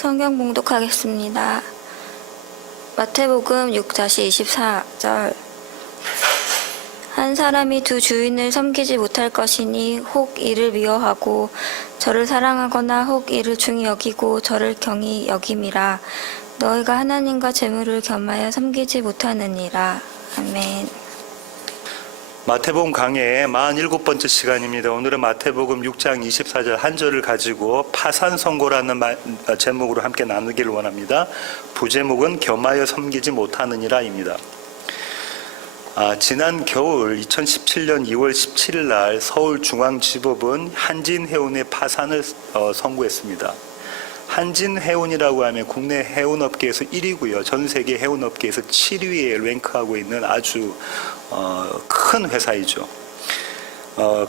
성경 봉독하겠습니다. 마태복음 6-24절. 한 사람이 두 주인을 섬기지 못할 것이니 혹 이를 미워하고 저를 사랑하거나 혹 이를 중히 여기고 저를 경히 여김이라. 너희가 하나님과 재물을 겸하여 섬기지 못하느니라. 아멘. 마태복음 강해의 47번째 시간입니다. 오늘은 마태복음 6장 24절 한 절을 가지고 파산선고라는 제목으로 함께 나누기를 원합니다. 부제목은 겸하여 섬기지 못하느니라입니다. 지난 겨울 2017년 2월 17일 날 서울중앙지법은 한진해운의 파산을 선고했습니다. 한진해운이라고 하면 국내 해운업계에서 1위고요. 전 세계 해운업계에서 7위에 랭크하고 있는 아주 큰 회사이죠.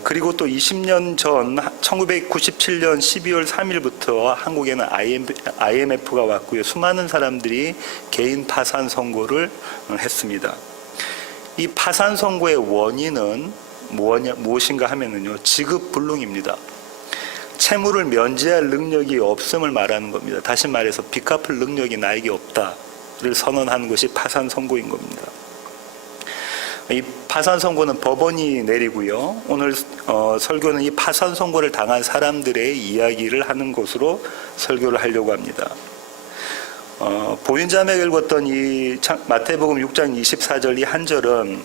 그리고 또 20년 전 1997년 12월 3일부터 한국에는 IMF가 왔고요. 수많은 사람들이 개인 파산 선고를 했습니다. 이 파산 선고의 원인은 무엇인가 하면은요, 지급 불능입니다. 채무를 면제할 능력이 없음을 말하는 겁니다. 다시 말해서 빚 갚을 능력이 나에게 없다를 선언하는 것이 파산 선고인 겁니다. 이 파산 선고는 법원이 내리고요. 오늘 설교는 이 파산 선고를 당한 사람들의 이야기를 하는 것으로 설교를 하려고 합니다. 보윤자매가 읽었던 이 마태복음 6장 24절 이 한 절은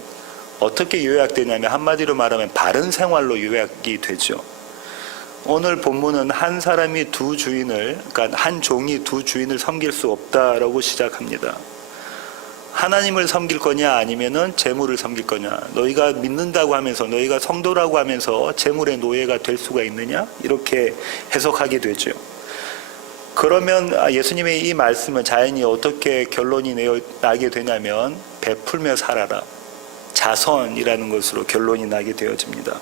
어떻게 요약되냐면 한마디로 말하면 바른 생활로 요약이 되죠. 오늘 본문은 한 사람이 두 주인을, 그러니까 한 종이 두 주인을 섬길 수 없다라고 시작합니다. 하나님을 섬길 거냐 아니면은 재물을 섬길 거냐. 너희가 믿는다고 하면서, 너희가 성도라고 하면서 재물의 노예가 될 수가 있느냐? 이렇게 해석하게 되죠. 그러면 예수님의 이 말씀은 자연히 어떻게 결론이 나게 되냐면 베풀며 살아라. 자선이라는 것으로 결론이 나게 되어집니다.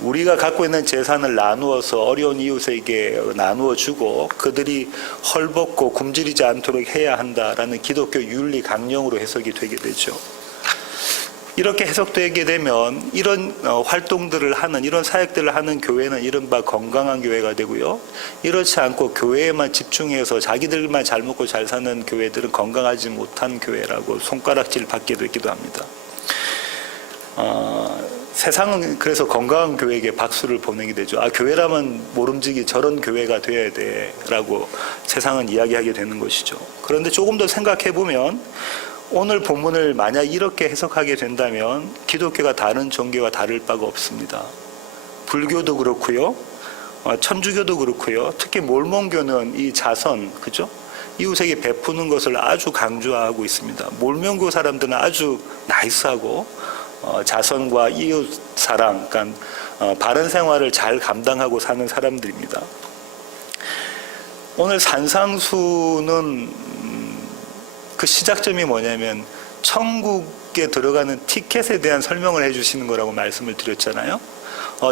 우리가 갖고 있는 재산을 나누어서 어려운 이웃에게 나누어 주고 그들이 헐벗고 굶주리지 않도록 해야 한다라는 기독교 윤리 강령으로 해석이 되게 되죠. 이렇게 해석되게 되면 이런 활동들을 하는, 이런 사역들을 하는 교회는 이른바 건강한 교회가 되고요. 이렇지 않고 교회에만 집중해서 자기들만 잘 먹고 잘 사는 교회들은 건강하지 못한 교회라고 손가락질 받게 되기도 합니다. 세상은 그래서 건강한 교회에게 박수를 보내게 되죠. 교회라면 모름지기 저런 교회가 되어야 돼 라고 세상은 이야기하게 되는 것이죠. 그런데 조금 더 생각해 보면 오늘 본문을 만약 이렇게 해석하게 된다면 기독교가 다른 종교와 다를 바가 없습니다. 불교도 그렇고요, 천주교도 그렇고요, 특히 몰몬교는 이 자선, 그죠? 이웃에게 베푸는 것을 아주 강조하고 있습니다. 몰몬교 사람들은 아주 나이스하고 자선과 이웃 사랑, 그러니까 바른 생활을 잘 감당하고 사는 사람들입니다. 오늘 산상수는 그 시작점이 뭐냐면 천국에 들어가는 티켓에 대한 설명을 해주시는 거라고 말씀을 드렸잖아요.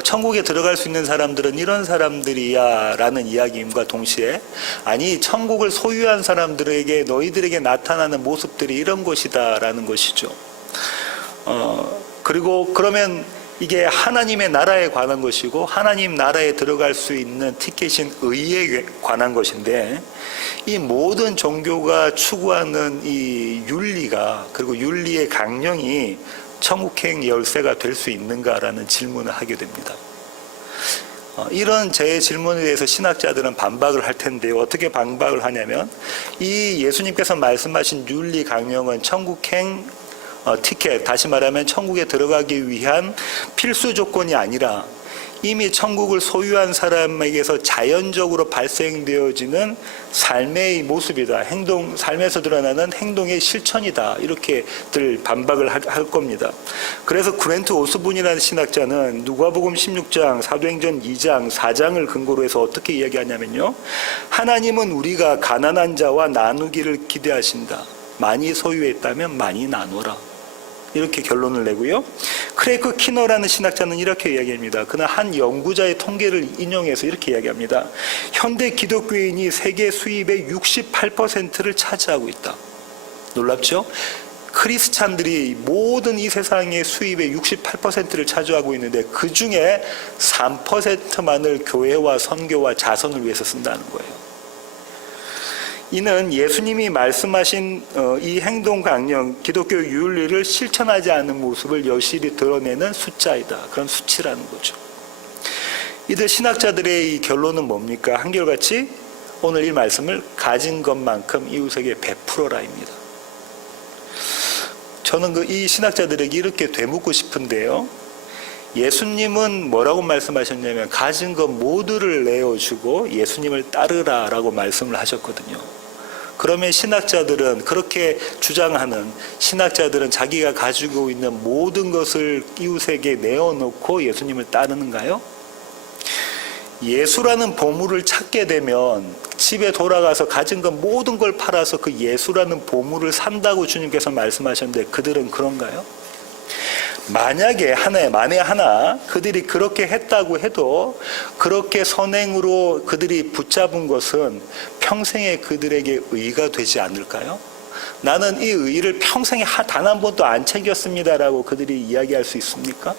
천국에 들어갈 수 있는 사람들은 이런 사람들이야 라는 이야기임과 동시에 아니 천국을 소유한 사람들에게 너희들에게 나타나는 모습들이 이런 것이다 라는 것이죠. 그리고 그러면 이게 하나님의 나라에 관한 것이고 하나님 나라에 들어갈 수 있는 티켓인 의에 관한 것인데 이 모든 종교가 추구하는 이 윤리가, 그리고 윤리의 강령이 천국행 열쇠가 될 수 있는가라는 질문을 하게 됩니다. 이런 제 질문에 대해서 신학자들은 반박을 할 텐데요. 어떻게 반박을 하냐면 이 예수님께서 말씀하신 윤리 강령은 천국행 티켓, 다시 말하면 천국에 들어가기 위한 필수 조건이 아니라 이미 천국을 소유한 사람에게서 자연적으로 발생되어지는 삶의 모습이다. 삶에서 드러나는 행동의 실천이다. 이렇게들 반박을 할 겁니다. 그래서 그랜트 오스본이라는 신학자는 누가복음 16장, 사도행전 2장, 4장을 근거로 해서 어떻게 이야기하냐면요. 하나님은 우리가 가난한 자와 나누기를 기대하신다. 많이 소유했다면 많이 나눠라. 이렇게 결론을 내고요. 크레이크 키너라는 신학자는 이렇게 이야기합니다. 그는 한 연구자의 통계를 인용해서 이렇게 이야기합니다. 현대 기독교인이 세계 수입의 68%를 차지하고 있다. 놀랍죠? 크리스찬들이 모든 이 세상의 수입의 68%를 차지하고 있는데 그 중에 3%만을 교회와 선교와 자선을 위해서 쓴다는 거예요. 이는 예수님이 말씀하신 이 행동 강령, 기독교 윤리를 실천하지 않는 모습을 여실히 드러내는 숫자이다. 그런 수치라는 거죠. 이들 신학자들의 이 결론은 뭡니까? 한결같이 오늘 이 말씀을 가진 것만큼 이웃에게 베풀어라입니다. 저는 이 신학자들에게 이렇게 되묻고 싶은데요. 예수님은 뭐라고 말씀하셨냐면 가진 것 모두를 내어주고 예수님을 따르라라고 말씀을 하셨거든요. 그러면 신학자들은 그렇게 주장하는 신학자들은 자기가 가지고 있는 모든 것을 이웃에게 내어놓고 예수님을 따르는가요? 예수라는 보물을 찾게 되면 집에 돌아가서 가진 것 모든 걸 팔아서 그 예수라는 보물을 산다고 주님께서 말씀하셨는데 그들은 그런가요? 만약에 만에 하나 그들이 그렇게 했다고 해도 그렇게 선행으로 그들이 붙잡은 것은 평생에 그들에게 의가 되지 않을까요? 나는 이 의를 평생에 단 한 번도 안 챙겼습니다라고 그들이 이야기할 수 있습니까?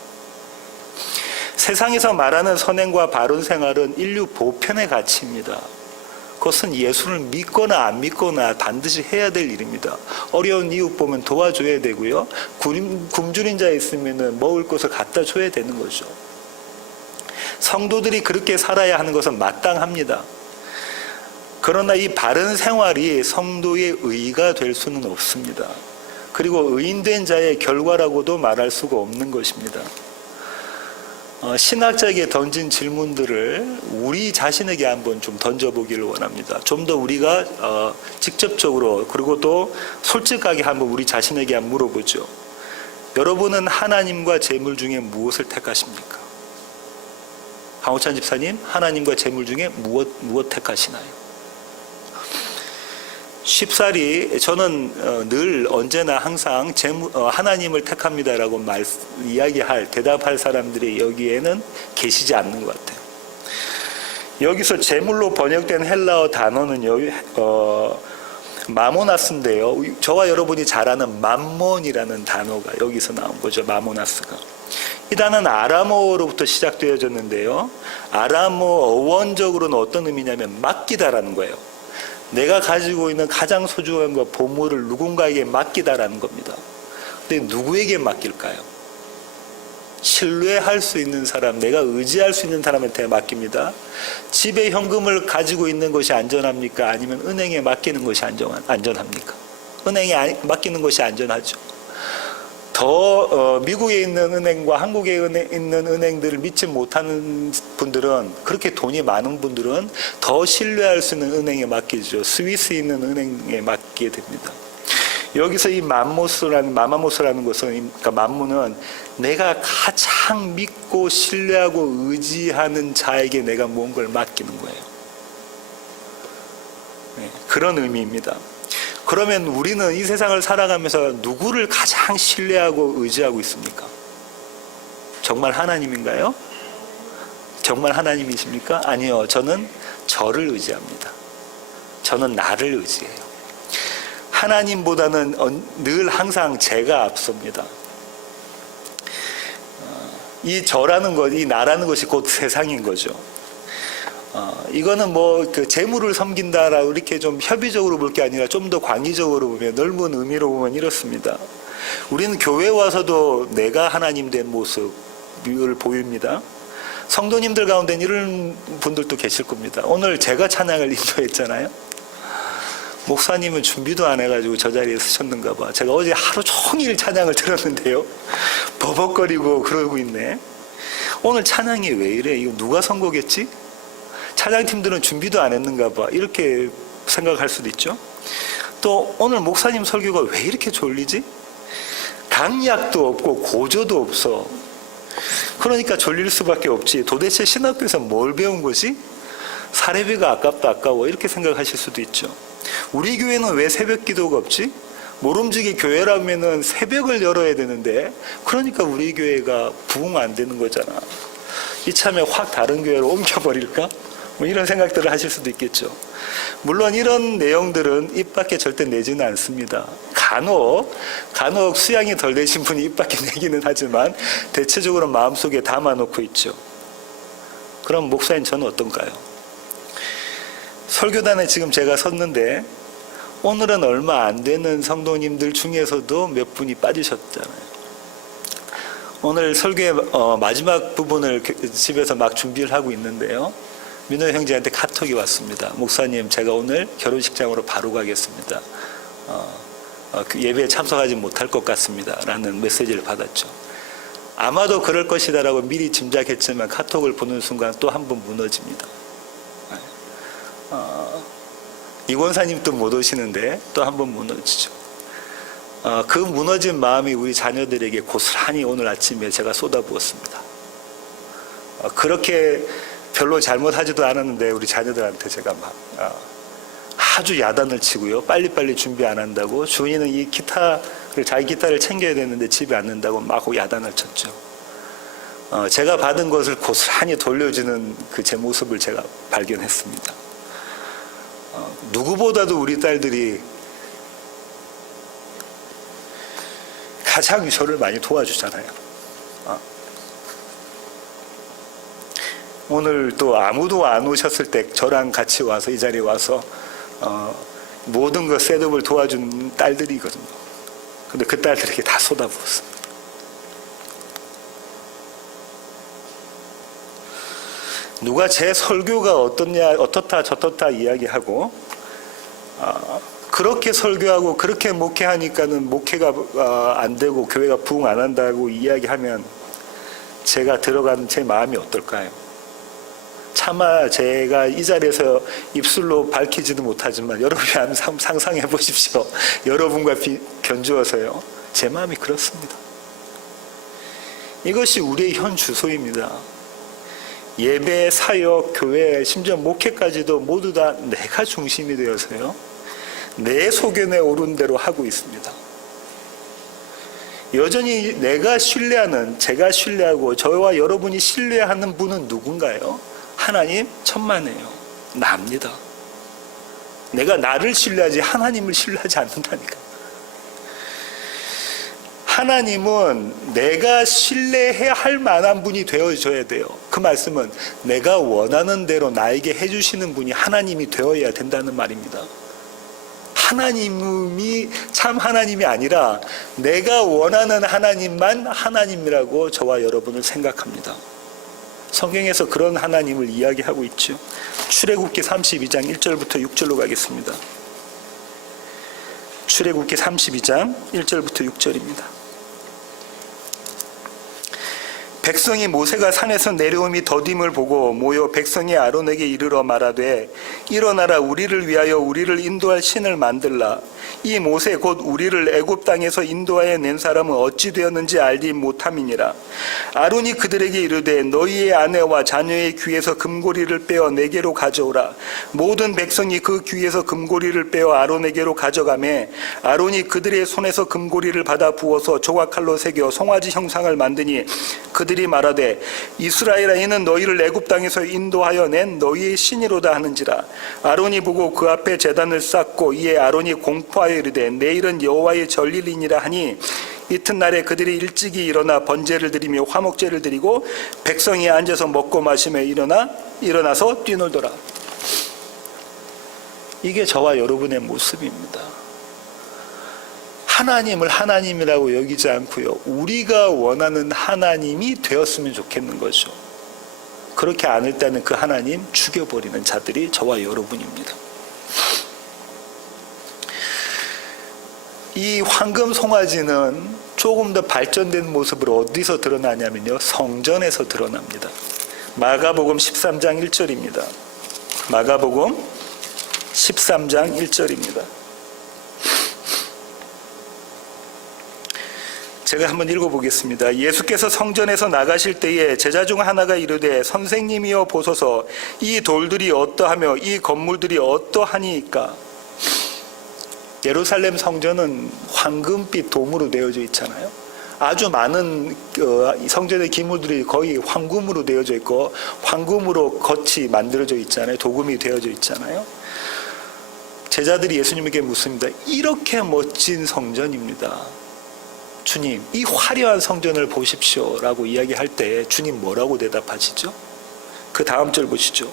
세상에서 말하는 선행과 바른 생활은 인류 보편의 가치입니다. 그것은 예수를 믿거나 안 믿거나 반드시 해야 될 일입니다. 어려운 이웃 보면 도와줘야 되고요. 굶주린 자 있으면 먹을 것을 갖다 줘야 되는 거죠. 성도들이 그렇게 살아야 하는 것은 마땅합니다. 그러나 이 바른 생활이 성도의 의가 될 수는 없습니다. 그리고 의인된 자의 결과라고도 말할 수가 없는 것입니다. 신학자에게 던진 질문들을 우리 자신에게 한번 좀 던져보기를 원합니다. 좀 더 우리가 직접적으로 그리고 또 솔직하게 한번 우리 자신에게 한번 물어보죠. 여러분은 하나님과 재물 중에 무엇을 택하십니까? 강호찬 집사님, 하나님과 재물 중에 무엇 택하시나요? 쉽사리 저는 늘 언제나 항상 하나님을 택합니다라고 대답할 사람들이 여기에는 계시지 않는 것 같아요. 여기서 재물로 번역된 헬라어 단어는요, 마모나스인데요. 저와 여러분이 잘 아는 맘몬이라는 단어가 여기서 나온 거죠. 마모나스가. 이 단어는 아람어로부터 시작되어졌는데요. 아람어 어원적으로는 어떤 의미냐면 맡기다라는 거예요. 내가 가지고 있는 가장 소중한 것, 보물을 누군가에게 맡기다라는 겁니다. 근데 누구에게 맡길까요? 신뢰할 수 있는 사람, 내가 의지할 수 있는 사람한테 맡깁니다. 집에 현금을 가지고 있는 것이 안전합니까? 아니면 은행에 맡기는 것이 안전합니까? 은행에 맡기는 것이 안전하죠. 더 미국에 있는 은행과 한국에 있는 은행들을 믿지 못하는 분들은, 그렇게 돈이 많은 분들은 더 신뢰할 수 있는 은행에 맡기죠. 스위스에 있는 은행에 맡기게 됩니다. 여기서 이 마마모스라는 것은, 그러니까 만무는 내가 가장 믿고 신뢰하고 의지하는 자에게 내가 뭔가를 맡기는 거예요. 네, 그런 의미입니다. 그러면 우리는 이 세상을 살아가면서 누구를 가장 신뢰하고 의지하고 있습니까? 정말 하나님인가요? 정말 하나님이십니까? 아니요. 저는 저를 의지합니다. 저는 나를 의지해요. 하나님보다는 늘 항상 제가 앞섭니다. 이 저라는 것, 이 나라는 것이 곧 세상인 거죠. 이거는 그 재물을 섬긴다라고 이렇게 좀 협의적으로 볼 게 아니라 좀 더 광의적으로 보면, 넓은 의미로 보면 이렇습니다. 우리는 교회 와서도 내가 하나님 된 모습을 보입니다. 성도님들 가운데는 이런 분들도 계실 겁니다. 오늘 제가 찬양을 인도했잖아요. 목사님은 준비도 안 해가지고 저 자리에 서셨는가 봐. 제가 어제 하루 종일 찬양을 들었는데요. 버벅거리고 그러고 있네. 오늘 찬양이 왜 이래? 이거 누가 선곡했지? 찬양팀들은 준비도 안 했는가 봐. 이렇게 생각할 수도 있죠. 또 오늘 목사님 설교가 왜 이렇게 졸리지? 강약도 없고 고조도 없어. 그러니까 졸릴 수밖에 없지. 도대체 신학교에서 뭘 배운 거지? 사례비가 아까워. 이렇게 생각하실 수도 있죠. 우리 교회는 왜 새벽 기도가 없지? 모름지기 교회라면은 새벽을 열어야 되는데, 그러니까 우리 교회가 부흥 안 되는 거잖아. 이참에 확 다른 교회로 옮겨버릴까? 이런 생각들을 하실 수도 있겠죠. 물론 이런 내용들은 입 밖에 절대 내지는 않습니다. 간혹 수양이 덜 되신 분이 입 밖에 내기는 하지만 대체적으로 마음속에 담아놓고 있죠. 그럼 목사님, 저는 어떤가요? 설교단에 지금 제가 섰는데 오늘은 얼마 안 되는 성도님들 중에서도 몇 분이 빠지셨잖아요. 오늘 설교의 마지막 부분을 집에서 막 준비를 하고 있는데요. 민호 형제한테 카톡이 왔습니다. 목사님, 제가 오늘 결혼식장으로 바로 가겠습니다. 그 예배에 참석하지 못할 것 같습니다. 라는 메시지를 받았죠. 아마도 그럴 것이다라고 미리 짐작했지만 카톡을 보는 순간 또 한 번 무너집니다. 이 권사님 또 못 오시는데 또 한 번 무너지죠. 그 무너진 마음이 우리 자녀들에게 고스란히 오늘 아침에 제가 쏟아부었습니다. 그렇게 별로 잘못하지도 않았는데 우리 자녀들한테 제가 막 아주 야단을 치고요. 빨리빨리 준비 안 한다고, 주인은 이 기타를, 자기 기타를 챙겨야 되는데 집에 안 는다고 막 야단을 쳤죠. 제가 받은 것을 고스란히 돌려주는 그 제 모습을 제가 발견했습니다. 누구보다도 우리 딸들이 가장 저를 많이 도와주잖아요. 오늘 또 아무도 안 오셨을 때 저랑 같이 와서 이 자리에 와서 모든 것 셋업을 도와준 딸들이거든요. 근데 그 딸들에게 다 쏟아부었습니다. 누가 제 설교가 어떻냐, 어떻다 저떻다 이야기하고 그렇게 설교하고 그렇게 목회하니까는 목회가 안 되고 교회가 부흥 안 한다고 이야기하면 제가 들어가는 제 마음이 어떨까요? 차마 제가 이 자리에서 입술로 밝히지도 못하지만 여러분이 한번 상상해 보십시오. 여러분과 견주어서요. 제 마음이 그렇습니다. 이것이 우리의 현 주소입니다. 예배, 사역, 교회, 심지어 목회까지도 모두 다 내가 중심이 되어서요. 내 소견에 오른 대로 하고 있습니다. 여전히 내가 신뢰하는, 제가 신뢰하고 저와 여러분이 신뢰하는 분은 누군가요? 하나님 천만에요. 나입니다. 내가 나를 신뢰하지 하나님을 신뢰하지 않는다니까. 하나님은 내가 신뢰해야 할 만한 분이 되어줘야 돼요. 그 말씀은 내가 원하는 대로 나에게 해주시는 분이 하나님이 되어야 된다는 말입니다. 하나님이 참 하나님이 아니라 내가 원하는 하나님만 하나님이라고 저와 여러분을 생각합니다. 성경에서 그런 하나님을 이야기하고 있죠. 출애굽기 32장 1절부터 6절로 가겠습니다. 출애굽기 32장 1절부터 6절입니다. 백성이 모세가 산에서 내려옴이 더딤을 보고 모여 백성이 아론에게 이르러 말하되 일어나라 우리를 위하여 우리를 인도할 신을 만들라. 이 모세 곧 우리를 애굽 땅에서 인도하여 낸 사람은 어찌 되었는지 알지 못함이니라. 아론이 그들에게 이르되 너희의 아내와 자녀의 귀에서 금고리를 빼어 내게로 가져오라. 모든 백성이 그 귀에서 금고리를 빼어 아론에게로 가져가매 아론이 그들의 손에서 금고리를 받아 부어서 조각칼로 새겨 송아지 형상을 만드니 그들이 말하되 이스라엘아 이는 너희를 애굽 땅에서 인도하여 낸 너희의 신이로다 하는지라. 아론이 보고 그 앞에 제단을 쌓고 이에 아론이 공포하여 이르되 내일은 여호와의 절일이니라 하니 이튿날에 그들이 일찍이 일어나 번제를 드리며 화목제를 드리고 백성이 앉아서 먹고 마시며 일어나서 뛰놀더라. 이게 저와 여러분의 모습입니다. 하나님을 하나님이라고 여기지 않고요. 우리가 원하는 하나님이 되었으면 좋겠는 거죠. 그렇게 않을 때는 그 하나님 죽여버리는 자들이 저와 여러분입니다. 이 황금 송아지는 조금 더 발전된 모습으로 어디서 드러나냐면요. 성전에서 드러납니다. 마가복음 13장 1절입니다. 마가복음 13장 1절입니다. 제가 한번 읽어보겠습니다. 예수께서 성전에서 나가실 때에 제자 중 하나가 이르되 선생님이여 보소서 이 돌들이 어떠하며 이 건물들이 어떠하니까. 예루살렘 성전은 황금빛 도무로 되어져 있잖아요. 아주 많은 성전의 기물들이 거의 황금으로 되어져 있고 황금으로 겉이 만들어져 있잖아요. 도금이 되어져 있잖아요. 제자들이 예수님에게 묻습니다. 이렇게 멋진 성전입니다. 주님, 이 화려한 성전을 보십시오 라고 이야기할 때 주님 뭐라고 대답하시죠? 그 다음 절 보시죠.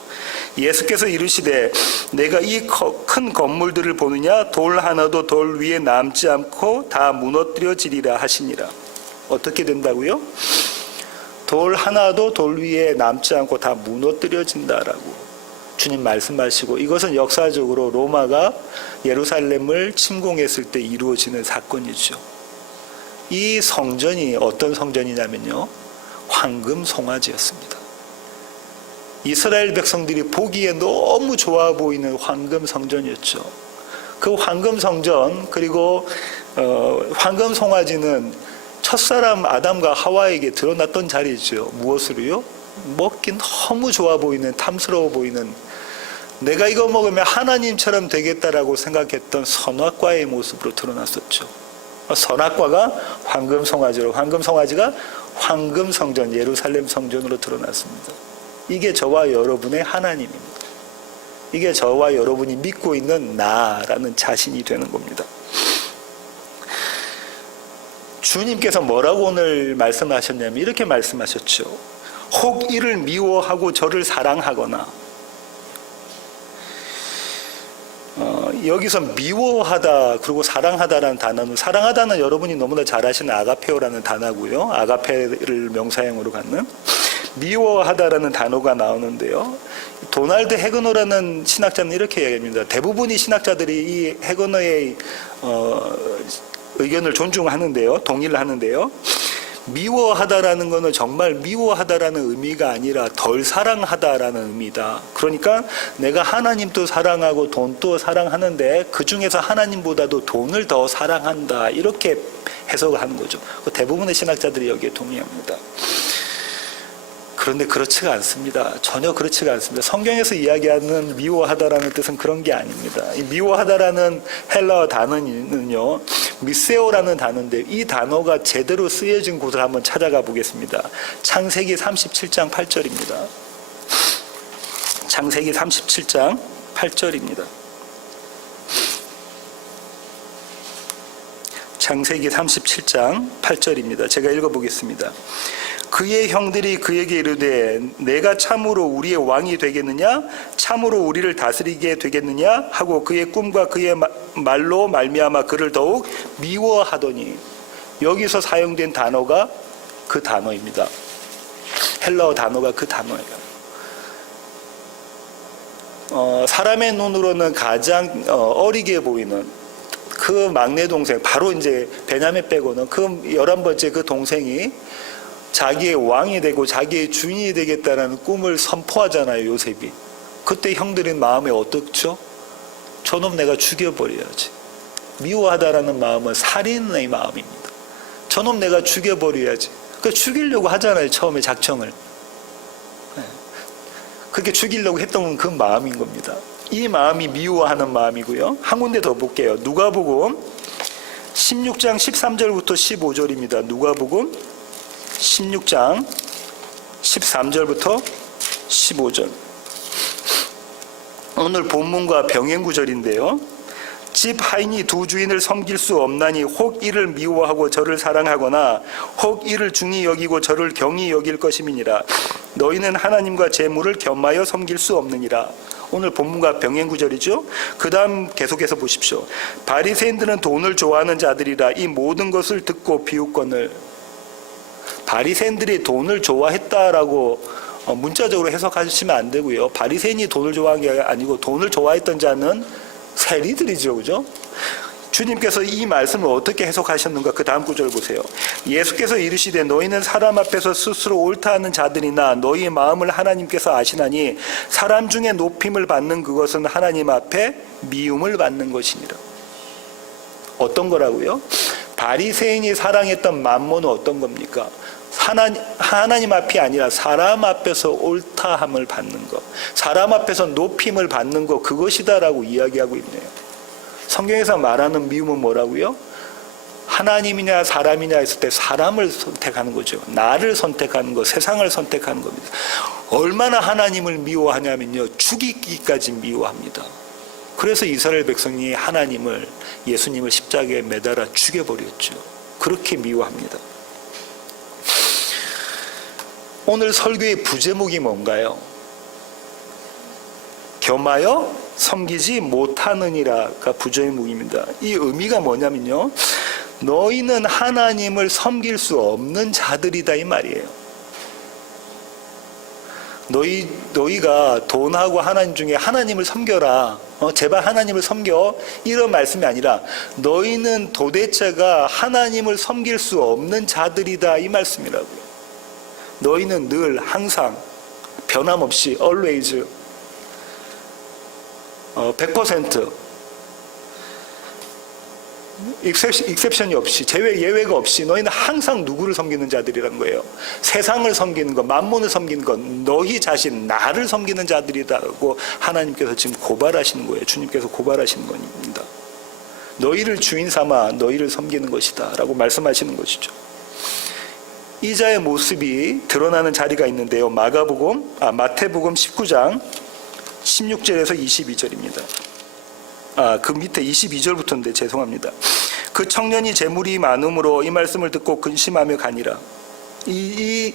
예수께서 이르시되 내가 이 큰 건물들을 보느냐 돌 하나도 돌 위에 남지 않고 다 무너뜨려지리라 하시니라. 어떻게 된다고요? 돌 하나도 돌 위에 남지 않고 다 무너뜨려진다라고 주님 말씀하시고, 이것은 역사적으로 로마가 예루살렘을 침공했을 때 이루어지는 사건이죠. 이 성전이 어떤 성전이냐면요, 황금 송아지였습니다. 이스라엘 백성들이 보기에 너무 좋아 보이는 황금 성전이었죠. 그 황금 성전, 그리고 황금 송아지는 첫사람 아담과 하와에게 드러났던 자리죠. 무엇으로요? 먹기 너무 좋아 보이는, 탐스러워 보이는, 내가 이거 먹으면 하나님처럼 되겠다라고 생각했던 선악과의 모습으로 드러났었죠. 선악과가 황금 송아지로, 황금 송아지가 황금 성전, 예루살렘 성전으로 드러났습니다. 이게 저와 여러분의 하나님입니다. 이게 저와 여러분이 믿고 있는 나라는 자신이 되는 겁니다. 주님께서 뭐라고 오늘 말씀하셨냐면 이렇게 말씀하셨죠. 혹 이를 미워하고 저를 사랑하거나, 여기서 미워하다 그리고 사랑하다라는 단어는, 사랑하다는 여러분이 너무나 잘 아시는 아가페오라는 단어고요. 아가페를 명사형으로 갖는, 미워하다라는 단어가 나오는데요. 도널드 헤그너라는 신학자는 이렇게 얘기합니다. 대부분의 신학자들이 이 헤그너의 의견을 존중하는데요, 동의를 하는데요. 미워하다라는 것은 정말 미워하다라는 의미가 아니라 덜 사랑하다라는 의미다. 그러니까 내가 하나님도 사랑하고 돈도 사랑하는데 그 중에서 하나님보다도 돈을 더 사랑한다, 이렇게 해석하는 거죠. 대부분의 신학자들이 여기에 동의합니다. 그런데 그렇지가 않습니다. 전혀 그렇지가 않습니다. 성경에서 이야기하는 미워하다라는 뜻은 그런 게 아닙니다. 이 미워하다라는 헬라어 단어는요, 미세오라는 단어인데, 이 단어가 제대로 쓰여진 곳을 한번 찾아가 보겠습니다. 창세기 37장 8절입니다. 창세기 37장 8절입니다. 창세기 37장 8절입니다. 제가 읽어보겠습니다. 그의 형들이 그에게 이르되 내가 참으로 우리의 왕이 되겠느냐, 참으로 우리를 다스리게 되겠느냐 하고 그의 꿈과 그의 말로 말미암아 그를 더욱 미워하더니, 여기서 사용된 단어가 그 단어입니다. 헬라어 단어가 그 단어예요. 사람의 눈으로는 가장 어리게 보이는 그 막내 동생, 바로 이제 베냐민 빼고는 그 11번째 그 동생이 자기의 왕이 되고 자기의 주인이 되겠다는 꿈을 선포하잖아요, 요셉이. 그때 형들의 마음이 어떻죠? 저놈 내가 죽여버려야지. 미워하다라는 마음은 살인의 마음입니다. 저놈 내가 죽여버려야지. 그러니까 죽이려고 하잖아요, 처음에 작정을. 그렇게 죽이려고 했던 그 마음인 겁니다. 이 마음이 미워하는 마음이고요. 한 군데 더 볼게요. 누가복음 16장 13절부터 15절입니다. 누가복음 16장 13절부터 15절. 오늘 본문과 병행 구절인데요. 집 하인이 두 주인을 섬길 수 없나니 혹 이를 미워하고 저를 사랑하거나 혹 이를 중히 여기고 저를 경히 여길 것임이니라. 너희는 하나님과 재물을 겸하여 섬길 수 없느니라. 오늘 본문과 병행 구절이죠. 그 다음 계속해서 보십시오. 바리새인들은 돈을 좋아하는 자들이라 이 모든 것을 듣고 비웃거늘. 바리새인들이 돈을 좋아했다라고 문자적으로 해석하시면 안 되고요. 바리새인이 돈을 좋아한 게 아니고 돈을 좋아했던 자는 세리들이죠, 그죠? 주님께서 이 말씀을 어떻게 해석하셨는가? 그 다음 구절 보세요. 예수께서 이르시되 너희는 사람 앞에서 스스로 옳다 하는 자들이나 너희 마음을 하나님께서 아시나니 사람 중에 높임을 받는 그것은 하나님 앞에 미움을 받는 것이니라. 어떤 거라고요? 바리새인이 사랑했던 만몬은 어떤 겁니까? 하나님 앞이 아니라 사람 앞에서 옳다함을 받는 것, 사람 앞에서 높임을 받는 것, 그것이다라고 이야기하고 있네요. 성경에서 말하는 미움은 뭐라고요? 하나님이냐 사람이냐 했을 때 사람을 선택하는 거죠. 나를 선택하는 것, 세상을 선택하는 겁니다. 얼마나 하나님을 미워하냐면요, 죽이기까지 미워합니다. 그래서 이스라엘 백성이 하나님을, 예수님을 십자가에 매달아 죽여버렸죠. 그렇게 미워합니다. 오늘 설교의 부제목이 뭔가요? 겸하여 섬기지 못하느니라가 부정의 무기입니다. 이 의미가 뭐냐면요, 너희는 하나님을 섬길 수 없는 자들이다 이 말이에요. 너희가 돈하고 하나님 중에 하나님을 섬겨라, 제발 하나님을 섬겨, 이런 말씀이 아니라 너희는 도대체가 하나님을 섬길 수 없는 자들이다 이 말씀이라고요. 너희는 늘 항상 변함없이 always 100% 익셉션이 없이, 예외가 없이 너희는 항상 누구를 섬기는 자들이라는 거예요. 세상을 섬기는 것, 만몬을 섬기는 것, 너희 자신, 나를 섬기는 자들이라고 하나님께서 지금 고발하시는 거예요. 주님께서 고발하시는 겁니다. 너희를 주인 삼아 너희를 섬기는 것이다 라고 말씀하시는 것이죠. 이 자의 모습이 드러나는 자리가 있는데요, 마태복음 19장 16절에서 22절입니다. 그 밑에 22절부터인데 죄송합니다. 그 청년이 재물이 많음으로 이 말씀을 듣고 근심하며 가니라. 이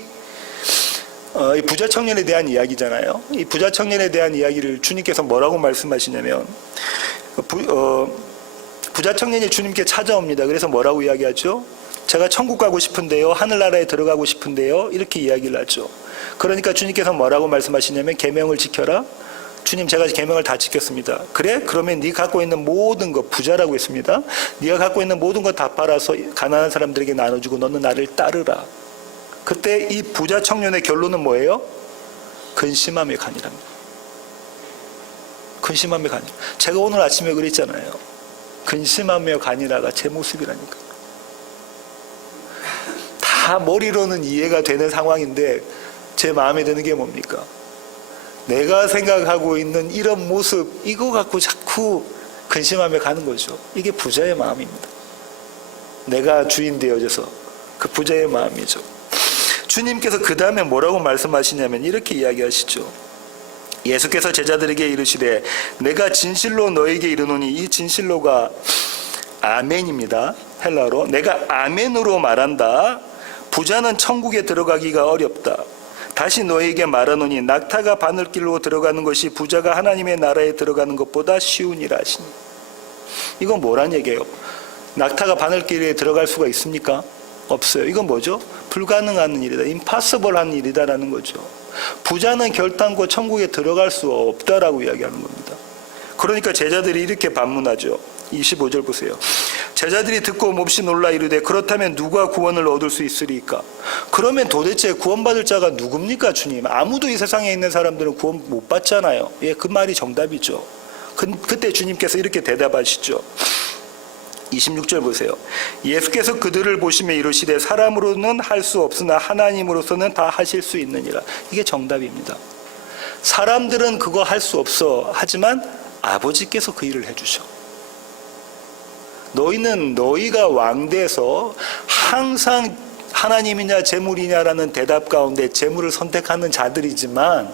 부자 청년에 대한 이야기잖아요. 이 부자 청년에 대한 이야기를 주님께서 뭐라고 말씀하시냐면, 부자 청년이 주님께 찾아옵니다. 그래서 뭐라고 이야기하죠? 제가 천국 가고 싶은데요, 하늘나라에 들어가고 싶은데요, 이렇게 이야기를 하죠. 그러니까 주님께서 뭐라고 말씀하시냐면, 계명을 지켜라. 주님, 제가 계명을 다 지켰습니다. 그래? 그러면 네가 갖고 있는 모든 것, 부자라고 했습니다. 네가 갖고 있는 모든 것 다 팔아서 가난한 사람들에게 나눠주고 너는 나를 따르라. 그때 이 부자 청년의 결론은 뭐예요? 근심하며 가니랍니다. 근심하며 가니라. 제가 오늘 아침에 그랬잖아요. 근심하며 가니라가 제 모습이라니까. 다 머리로는 이해가 되는 상황인데 제 마음에 드는 게 뭡니까? 내가 생각하고 있는 이런 모습, 이거 갖고 자꾸 근심하며 가는 거죠. 이게 부자의 마음입니다. 내가 주인 되어져서 그 부자의 마음이죠. 주님께서 그 다음에 뭐라고 말씀하시냐면 이렇게 이야기하시죠. 예수께서 제자들에게 이르시되 내가 진실로 너에게 이르노니, 이 진실로가 아멘입니다. 헬라어로. 내가 아멘으로 말한다. 부자는 천국에 들어가기가 어렵다. 다시 너에게 말하노니 낙타가 바늘길로 들어가는 것이 부자가 하나님의 나라에 들어가는 것보다 쉬우니라 하시니. 이건 뭐란 얘기예요? 낙타가 바늘길에 들어갈 수가 있습니까? 없어요. 이건 뭐죠? 불가능한 일이다. 임파서블한 일이다라는 거죠. 부자는 결단코 천국에 들어갈 수 없다라고 이야기하는 겁니다. 그러니까 제자들이 이렇게 반문하죠. 25절 보세요. 제자들이 듣고 몹시 놀라 이르되 그렇다면 누가 구원을 얻을 수 있으리까? 그러면 도대체 구원받을 자가 누굽니까 주님? 아무도 이 세상에 있는 사람들은 구원 못 받잖아요. 예, 그 말이 정답이죠. 그때 주님께서 이렇게 대답하시죠. 26절 보세요. 예수께서 그들을 보시며 이르시되 사람으로는 할 수 없으나 하나님으로서는 다 하실 수 있느니라. 이게 정답입니다. 사람들은 그거 할 수 없어. 하지만 아버지께서 그 일을 해주셔. 너희는 너희가 왕돼서 항상 하나님이냐 재물이냐라는 대답 가운데 재물을 선택하는 자들이지만,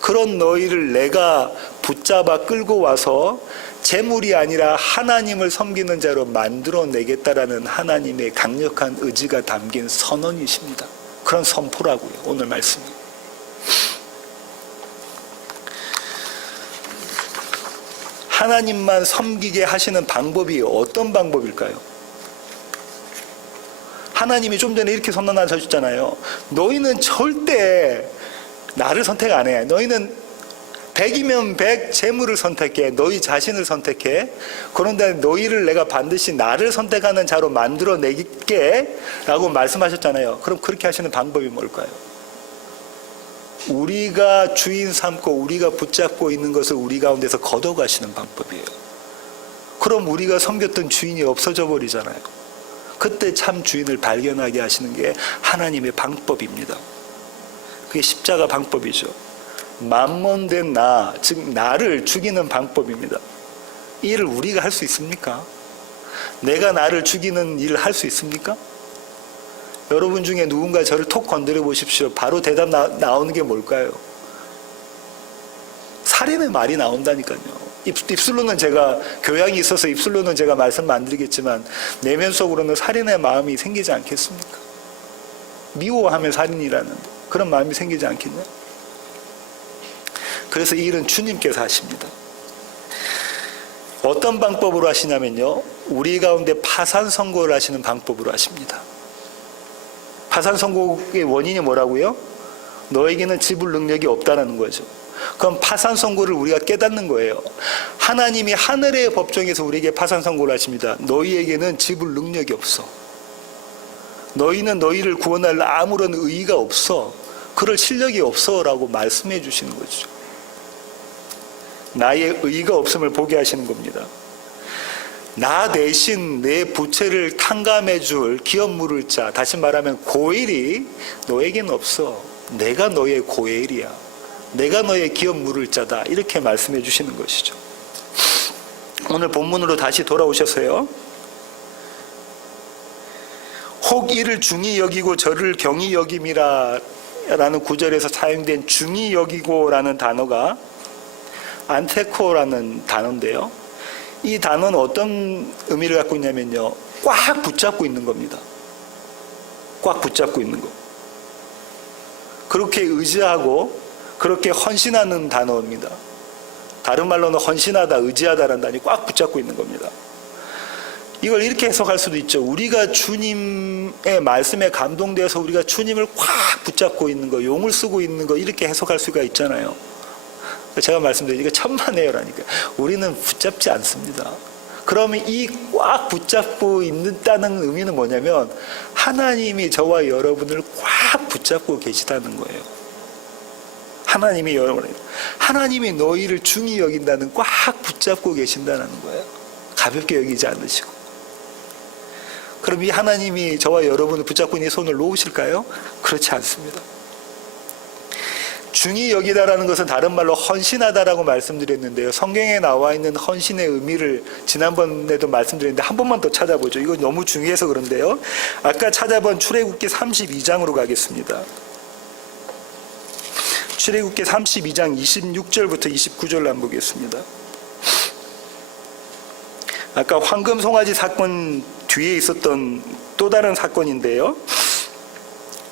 그런 너희를 내가 붙잡아 끌고 와서 재물이 아니라 하나님을 섬기는 자로 만들어내겠다라는 하나님의 강력한 의지가 담긴 선언이십니다. 그런 선포라고요, 오늘 말씀이. 하나님만 섬기게 하시는 방법이 어떤 방법일까요? 하나님이 좀 전에 이렇게 선언하셨잖아요. 너희는 절대 나를 선택 안 해. 너희는 100이면 100 재물을 선택해. 너희 자신을 선택해. 그런데 너희를 내가 반드시 나를 선택하는 자로 만들어내게 라고 말씀하셨잖아요. 그럼 그렇게 하시는 방법이 뭘까요? 우리가 주인 삼고 우리가 붙잡고 있는 것을 우리 가운데서 걷어가시는 방법이에요. 그럼 우리가 섬겼던 주인이 없어져 버리잖아요. 그때 참 주인을 발견하게 하시는 게 하나님의 방법입니다. 그게 십자가 방법이죠. 만몬된 나, 즉 나를 죽이는 방법입니다. 이 일을 우리가 할 수 있습니까? 내가 나를 죽이는 일을 할 수 있습니까? 여러분 중에 누군가 저를 톡 건드려 보십시오. 바로 대답 나오는 게 뭘까요? 살인의 말이 나온다니까요. 입술로는 제가, 교양이 있어서 입술로는 제가 말씀 안 드리겠지만 내면 속으로는 살인의 마음이 생기지 않겠습니까? 미워하면 살인이라는 그런 마음이 생기지 않겠냐? 그래서 이 일은 주님께서 하십니다. 어떤 방법으로 하시냐면요, 우리 가운데 파산 선고를 하시는 방법으로 하십니다. 파산 선고의 원인이 뭐라고요? 너에게는 지불 능력이 없다는 거죠. 그럼 파산 선고를 우리가 깨닫는 거예요. 하나님이 하늘의 법정에서 우리에게 파산 선고를 하십니다. 너희에게는 지불 능력이 없어. 너희는 너희를 구원할 아무런 의의가 없어. 그럴 실력이 없어 라고 말씀해 주시는 거죠. 나의 의의가 없음을 보게 하시는 겁니다. 나 대신 내 부채를 탕감해 줄 기업 물을 자, 다시 말하면 고일이 너에게는 없어. 내가 너의 고일이야. 내가 너의 기업 물을 자다. 이렇게 말씀해 주시는 것이죠. 오늘 본문으로 다시 돌아오셔서요, 혹 이를 중히 여기고 저를 경히 여김이라 라는 구절에서 사용된 중히 여기고라는 단어가 안테코라는 단어인데요, 이 단어는 어떤 의미를 갖고 있냐면요, 꽉 붙잡고 있는 겁니다. 꽉 붙잡고 있는 거. 그렇게 의지하고 그렇게 헌신하는 단어입니다. 다른 말로는 헌신하다, 의지하다라는 단어이 꽉 붙잡고 있는 겁니다. 이걸 이렇게 해석할 수도 있죠. 우리가 주님의 말씀에 감동되어서 우리가 주님을 꽉 붙잡고 있는 거, 용을 쓰고 있는 거, 이렇게 해석할 수가 있잖아요. 제가 말씀드린 이게 천만에요라니까. 우리는 붙잡지 않습니다. 그러면 이 꽉 붙잡고 있다는 의미는 뭐냐면 하나님이 저와 여러분을 꽉 붙잡고 계시다는 거예요. 하나님이 너희를 중히 여긴다는, 꽉 붙잡고 계신다는 거예요. 가볍게 여기지 않으시고. 그럼 이 하나님이 저와 여러분을 붙잡고 있는 손을 놓으실까요? 그렇지 않습니다. 중히 여기다라는 것은 다른 말로 헌신하다라고 말씀드렸는데요, 성경에 나와 있는 헌신의 의미를 지난번에도 말씀드렸는데 한 번만 더 찾아보죠. 이거 너무 중요해서 그런데요, 아까 찾아본 출애굽기 32장으로 가겠습니다. 출애굽기 32장 26절부터 29절로 한번 보겠습니다. 아까 황금 송아지 사건 뒤에 있었던 또 다른 사건인데요,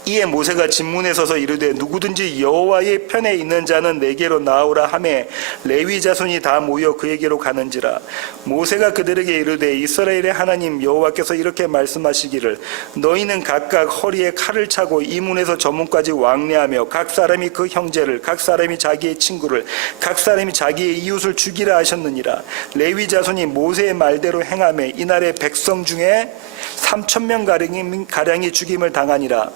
이에 모세가 진문에 서서 이르되 누구든지 여호와의 편에 있는 자는 내게로 나오라 하매 레위 자손이 다 모여 그에게로 가는지라. 모세가 그들에게 이르되 이스라엘의 하나님 여호와께서 이렇게 말씀하시기를 너희는 각각 허리에 칼을 차고 이 문에서 저 문까지 왕래하며 각 사람이 그 형제를, 각 사람이 자기의 친구를, 각 사람이 자기의 이웃을 죽이라 하셨느니라. 레위 자손이 모세의 말대로 행하매 이날에 백성 중에 3,000명 가량이 죽임을 당하니라.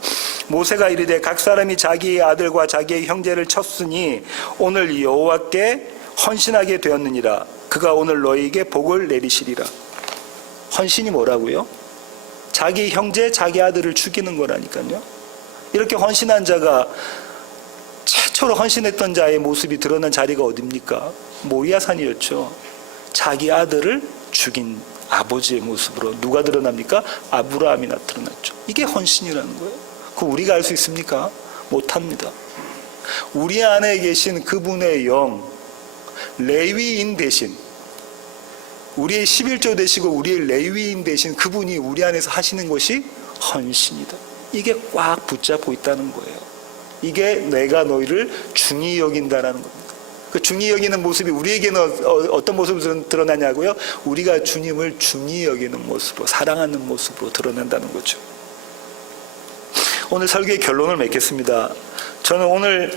모세가 이르되 각 사람이 자기의 아들과 자기의 형제를 쳤으니 오늘 여호와께 헌신하게 되었느니라. 그가 오늘 너희에게 복을 내리시리라. 헌신이 뭐라고요? 자기 형제, 자기 아들을 죽이는 거라니까요. 이렇게 헌신한 자가, 최초로 헌신했던 자의 모습이 드러난 자리가 어딥니까? 모리아산이었죠. 자기 아들을 죽인 아버지의 모습으로 누가 드러납니까? 아브라함이 나타났죠. 이게 헌신이라는 거예요. 그 우리가 알 수 있습니까? 못합니다. 우리 안에 계신 그분의 영, 레위인 대신, 우리의 11조 되시고 우리의 레위인 대신 그분이 우리 안에서 하시는 것이 헌신이다. 이게 꽉 붙잡고 있다는 거예요. 이게 내가 너희를 중히 여긴다라는 겁니다. 그 중히 여기는 모습이 우리에게는 어떤 모습으로 드러나냐고요? 우리가 주님을 중히 여기는 모습으로, 사랑하는 모습으로 드러난다는 거죠. 오늘 설교의 결론을 맺겠습니다. 저는 오늘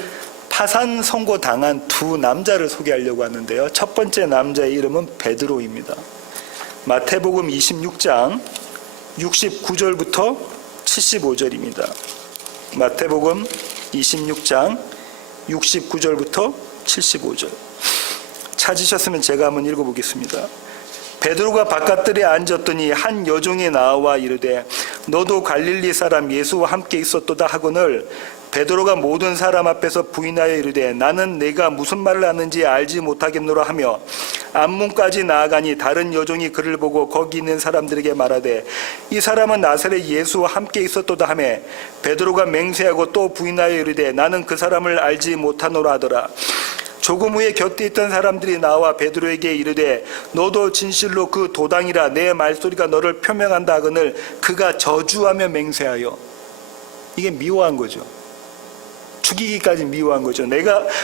파산 선고 당한 두 남자를 소개하려고 하는데요, 첫 번째 남자의 이름은 베드로입니다. 마태복음 26장 69절부터 75절입니다. 마태복음 26장 69절부터 75절. 찾으셨으면 제가 한번 읽어보겠습니다. 베드로가 바깥들에 앉았더니 한 여종이 나와 이르되 너도 갈릴리 사람 예수와 함께 있었도다 하거늘 베드로가 모든 사람 앞에서 부인하여 이르되 나는 내가 무슨 말을 하는지 알지 못하겠노라 하며 앞문까지 나아가니 다른 여종이 그를 보고 거기 있는 사람들에게 말하되 이 사람은 나사렛 예수와 함께 있었도다 하며 베드로가 맹세하고 또 부인하여 이르되 나는 그 사람을 알지 못하노라 하더라. 조금 후에 곁에 있던 사람들이 나와 베드로에게 이르되 너도 진실로 그 도당이라 내 말소리가 너를 표명한다 하거늘 그가 저주하며 맹세하여. 이게 미워한 거죠. 죽이기까지 미워한 거죠.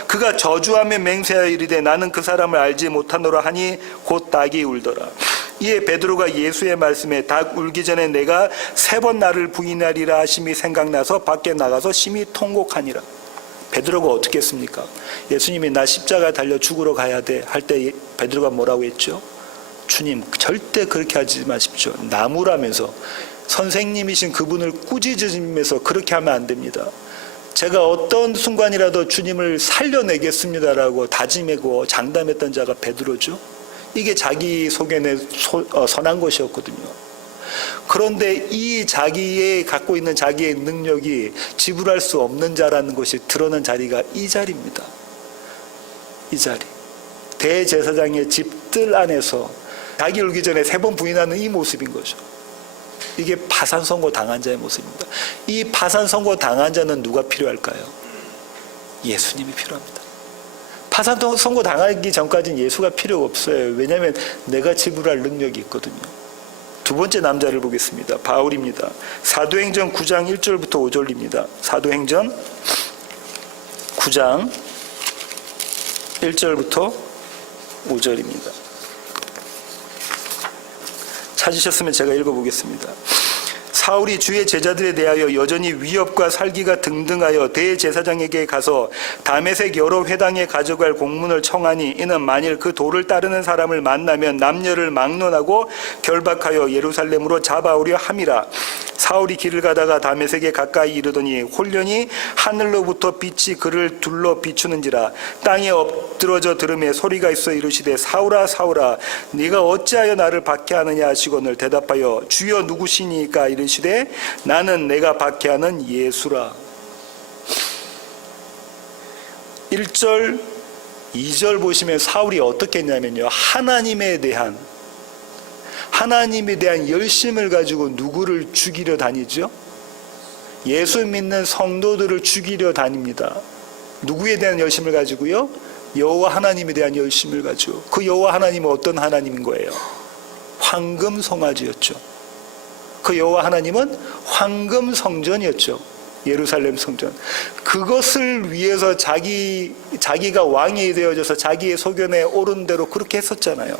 그가 저주하며 맹세하여 이르되 나는 그 사람을 알지 못하노라 하니 곧 닭이 울더라. 이에 베드로가 예수의 말씀에 닭 울기 전에 내가 3번 나를 부인하리라 하심이 생각나서 밖에 나가서 심히 통곡하니라. 베드로가 어떻게 했습니까? 예수님이 나 십자가 달려 죽으러 가야 돼 할 때 베드로가 뭐라고 했죠? 주님 절대 그렇게 하지 마십시오. 나무라면서 선생님이신 그분을 꾸짖으면서 그렇게 하면 안 됩니다. 제가 어떤 순간이라도 주님을 살려내겠습니다라고 다짐하고 장담했던 자가 베드로죠. 이게 자기 속에 선한 것이었거든요. 그런데 이 자기의 갖고 있는 자기의 능력이 지불할 수 없는 자라는 것이 드러난 자리가 이 자리입니다. 이 자리. 대제사장의 집들 안에서 자기 울기 전에 3번 부인하는 이 모습인 거죠. 이게 파산 선고 당한 자의 모습입니다. 이 파산 선고 당한 자는 누가 필요할까요? 예수님이 필요합니다. 파산 선고 당하기 전까지는 예수가 필요가 없어요. 왜냐하면 내가 지불할 능력이 있거든요. 두 번째 남자를 보겠습니다. 바울입니다. 사도행전 9장 1절부터 5절입니다. 사도행전 9장 1절부터 5절입니다. 찾으셨으면 제가 읽어보겠습니다. 사울이 주의 제자들에 대하여 여전히 위협과 살기가 등등하여 대제사장에게 가서 다메섹 여러 회당에 가져갈 공문을 청하니 이는 만일 그 도를 따르는 사람을 만나면 남녀를 막론하고 결박하여 예루살렘으로 잡아오려 함이라. 사울이 길을 가다가 다메섹에 가까이 이르더니 홀련히 하늘로부터 빛이 그를 둘러 비추는지라. 땅에 엎드러져 들음에 소리가 있어 이르시되 사울아 사울아 네가 어찌하여 나를 박해하느냐 하시거늘 대답하여 주여 누구시니까 이르시되 나는 내가 박해하는 예수라. 1절 2절 보시면 사울이 어떻게 했냐면요, 하나님에 대한 열심을 가지고 누구를 죽이려 다니죠? 예수 믿는 성도들을 죽이려 다닙니다. 누구에 대한 열심을 가지고요? 여호와 하나님에 대한 열심을 가지고. 그 여호와 하나님은 어떤 하나님인 거예요? 황금 송아지였죠. 그 여호와 하나님은 황금 성전이었죠. 예루살렘 성전. 그것을 위해서 자기가 왕이 되어져서 자기의 소견에 옳은 대로 그렇게 했었잖아요.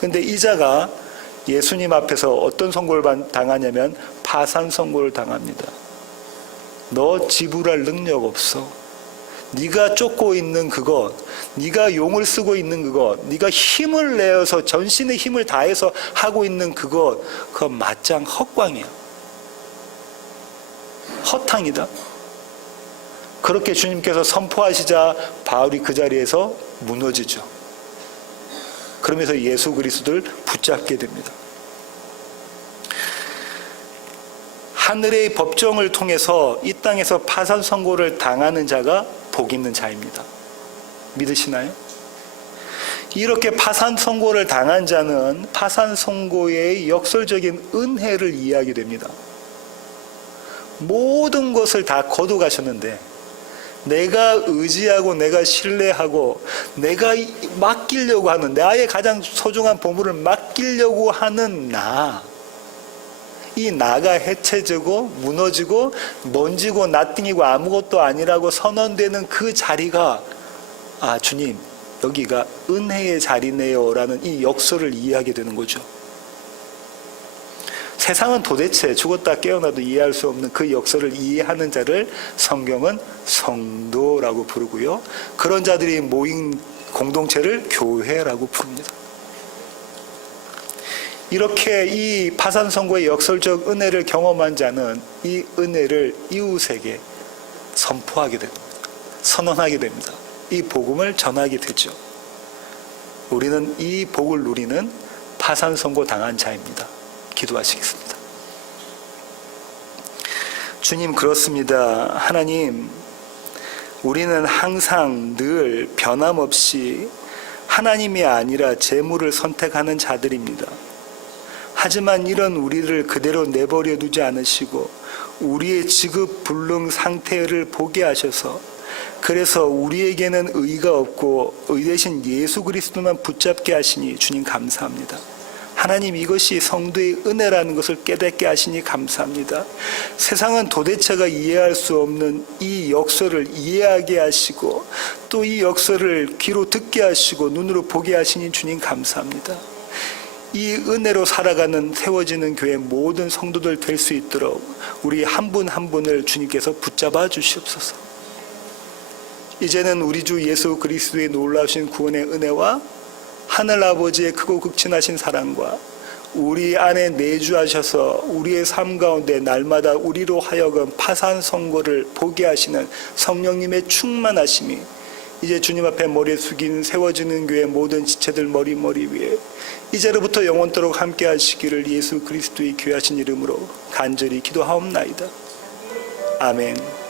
근데 이자가 예수님 앞에서 어떤 선고를 당하냐면 파산 선고를 당합니다. 너 지불할 능력 없어. 네가 쫓고 있는 그것, 네가 용을 쓰고 있는 그것, 네가 힘을 내어서 전신의 힘을 다해서 하고 있는 그것, 그건 맞짱 헛광이야. 허탕이다. 그렇게 주님께서 선포하시자 바울이 그 자리에서 무너지죠. 그러면서 예수 그리스도를 붙잡게 됩니다. 하늘의 법정을 통해서 이 땅에서 파산 선고를 당하는 자가 복 있는 자입니다. 믿으시나요? 이렇게 파산 선고를 당한 자는 파산 선고의 역설적인 은혜를 이해하게 됩니다. 모든 것을 다 거둬가셨는데 내가 의지하고 내가 신뢰하고 내가 맡기려고 하는, 나의 가장 소중한 보물을 맡기려고 하는 이 나가 해체되고 무너지고 먼지고 나띵이고 아무것도 아니라고 선언되는 그 자리가, 아 주님 여기가 은혜의 자리네요 라는 이 역설을 이해하게 되는 거죠. 세상은 도대체 죽었다 깨어나도 이해할 수 없는 그 역설을 이해하는 자를 성경은 성도라고 부르고요, 그런 자들이 모인 공동체를 교회라고 부릅니다. 이렇게 이 파산 선고의 역설적 은혜를 경험한 자는 이 은혜를 이웃에게 선포하게 됩니다. 선언하게 됩니다. 이 복음을 전하게 되죠. 우리는 이 복을 누리는 파산 선고 당한 자입니다. 기도하시겠습니다. 주님, 그렇습니다. 하나님, 우리는 항상 늘 변함없이 하나님이 아니라 재물을 선택하는 자들입니다. 하지만 이런 우리를 그대로 내버려 두지 않으시고 우리의 지급불능 상태를 보게 하셔서, 그래서 우리에게는 의가 없고 의 대신 예수 그리스도만 붙잡게 하시니 주님 감사합니다. 하나님, 이것이 성도의 은혜라는 것을 깨닫게 하시니 감사합니다. 세상은 도대체가 이해할 수 없는 이 역사를 이해하게 하시고 또 이 역사를 귀로 듣게 하시고 눈으로 보게 하시니 주님 감사합니다. 이 은혜로 살아가는 세워지는 교회 모든 성도들 될 수 있도록 우리 한 분 한 분을 주님께서 붙잡아 주시옵소서. 이제는 우리 주 예수 그리스도의 놀라우신 구원의 은혜와 하늘 아버지의 크고 극진하신 사랑과 우리 안에 내주하셔서 우리의 삶 가운데 날마다 우리로 하여금 파산 선고를 보게 하시는 성령님의 충만하심이 이제 주님 앞에 머리 숙인 세워지는 교회 모든 지체들 머리 위에 이제로부터 영원토록 함께 하시기를 예수 그리스도의 귀하신 이름으로 간절히 기도하옵나이다. 아멘.